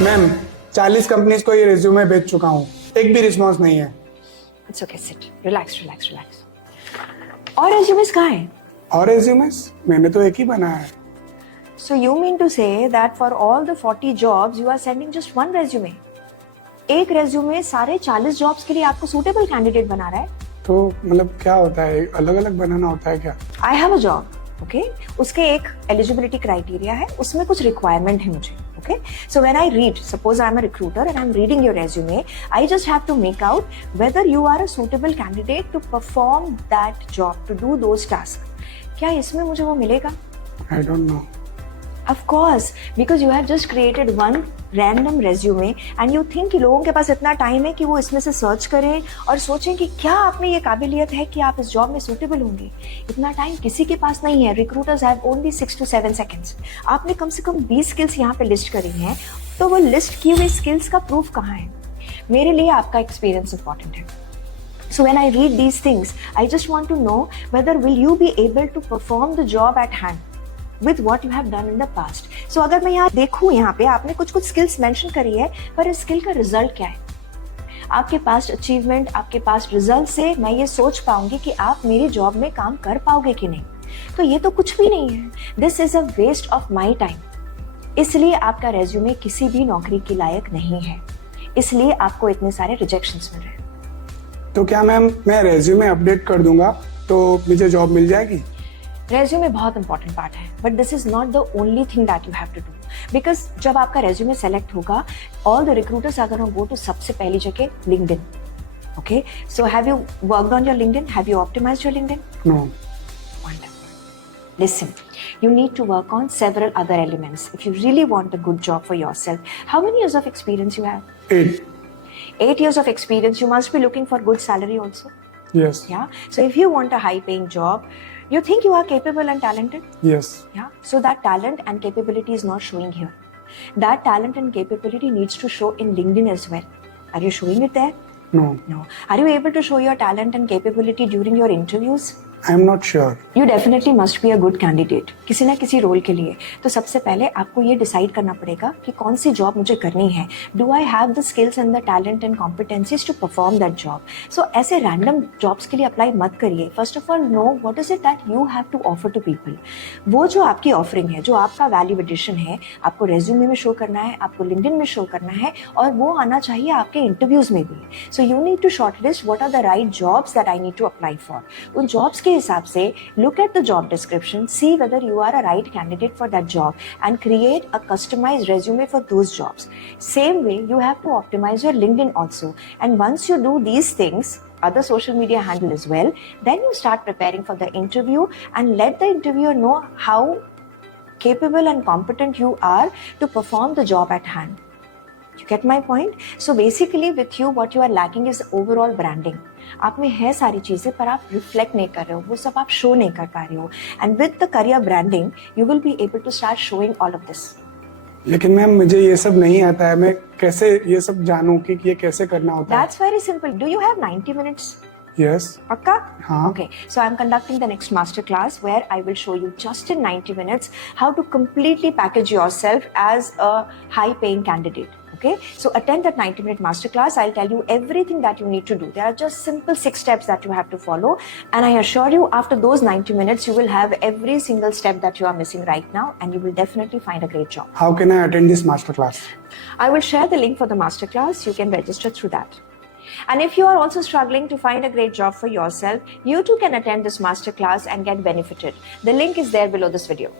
Ma'am 40 companies को ये resume भेज चुका हूँ, एक भी रिस्पॉन्स नहीं है। It's okay, sit. Relax, relax, relax. और resumes कहाँ हैं? और रिज्यूमेस मैंने तो एक ही बनाया है। So you mean to say that for all the 40 jobs you are sending just one resume? एक resume सारे 40 jobs के लिए आपको suitable candidate बना रहा है? तो मतलब क्या होता है, अलग अलग बनाना होता है क्या? I have a job, okay? उसके एक eligibility criteria है, उसमें कुछ requirement है मुझे, okay? So when I read, suppose I'm a recruiter and I'm reading your resume, I just have to make out whether you are a suitable candidate to perform that job, to do those tasks. क्या इसमें मुझे वो मिलेगा? I don't know. Of course, because you have just created one random resume and you think कि लोगों के पास इतना time है कि वो इसमें से सर्च करें और सोचें कि क्या आप में ये काबिलियत है कि आप इस जॉब में सूटेबल होंगे। इतना टाइम किसी के पास नहीं है। Recruiters have only 6 to 7 seconds. आपने कम से कम 20 स्किल्स यहाँ पे लिस्ट करी हैं, तो वो लिस्ट किए हुए स्किल्स का प्रूफ कहाँ है? मेरे लिए आपका एक्सपीरियंस इंपॉर्टेंट है। So when I read these things, I just want to know whether will you be able to perform the job at hand with what you have done in the past. So अगर मैं यहाँ देखूँ, यहाँ पे आपने कुछ skills mention करी है, पर इस स्किल का रिजल्ट क्या है? आपके पास्ट अचीवमेंट, आपके पास्ट रिजल्ट से मैं ये सोच पाऊंगी कि आप मेरी जॉब में काम कर पाओगे कि नहीं। तो ये तो कुछ भी नहीं है। This is a waste of my time. इसलिए आपका रेज्यूमे किसी भी नौकरी के लायक नहीं है, इसलिए आपको इतने सारे रिजेक्शंस मिल रहे हैं। तो क्या मैम मैं रेज्यूमे अपडेट कर दूंगा तो मुझे जॉब मिल जाएगी? रेज्यूमे बहुत इंपॉर्टेंट पार्ट है, but this is not the only thing that you have to do, because जब आपका रेज्यूमे सेलेक्ट होगा, all the recruiters are gonna go to सबसे पहली जगह LinkedIn. Okay, so have you worked on your LinkedIn? Have you optimized your LinkedIn? No. Wonderful. Listen, you need to work on several other elements if you really want a good job for yourself. How many years of experience you have? 8. 8 years of experience. You must be looking for good salary also. Yes. Yeah. So if you want a high-paying job, you think you are capable and talented? Yes. Yeah. So that talent and capability is not showing here. That talent and capability needs to show in LinkedIn as well. Are you showing it there? No. No. Are you able to show your talent and capability during your interviews? I am not sure. You definitely must be a good candidate. किसी ना किसी role के लिए तो सबसे पहले आपको ये डिसाइड करना पड़ेगा कि कौन सी जॉब मुझे करनी है. Do I have the skills and the talent and competencies to perform that job? So ऐसे random jobs के लिए अप्लाई मत करिए. First of all, know what is it that you have to offer to people. वो जो आपकी offering है, जो आपका वैल्यू एडिशन है, आपको रेज्यूमे में शो करना है, आपको लिंक्डइन में शो करना है, और वो आना चाहिए आपके इंटरव्यूज में भी. So you need to shortlist what are the right jobs that I need to apply for. उन जॉब्स के हिसाब से look at the job description, see whether you are a right candidate for that job and create a customized resume for those jobs. Same way, you have to optimize your LinkedIn also. And once you do these things, other social media handle as well, then you start preparing for the interview and let the interviewer know how capable and competent you are to perform the job at hand. You get my point? So basically with you what you are lacking is overall branding. आप में है सारी चीजें पर आप reflect नहीं कर रहे हो, वो सब आप शो नहीं कर पा रहे हो. And with the career branding, you will be able to start showing all of this. लेकिन मैम मुझे ये सब नहीं आता है, मैं कैसे ये सब जानूं कि ये कैसे करना होता है? That's very simple. Do you have 90 minutes? Yes. Pakka? हाँ. Okay. So I'm conducting the next master class where I will show you just in 90 minutes how to completely package yourself as a high-paying candidate. Okay. So attend that 90-minute master class. I'll tell you everything that you need to do. There are just simple 6 steps that you have to follow. And I assure you, after those 90 minutes, you will have every single step that you are missing right now, and you will definitely find a great job. How can I attend this master class? I will share the link for the master class. You can register through that. And if you are also struggling to find a great job for yourself, you too can attend this masterclass and get benefited. The link is there below this video.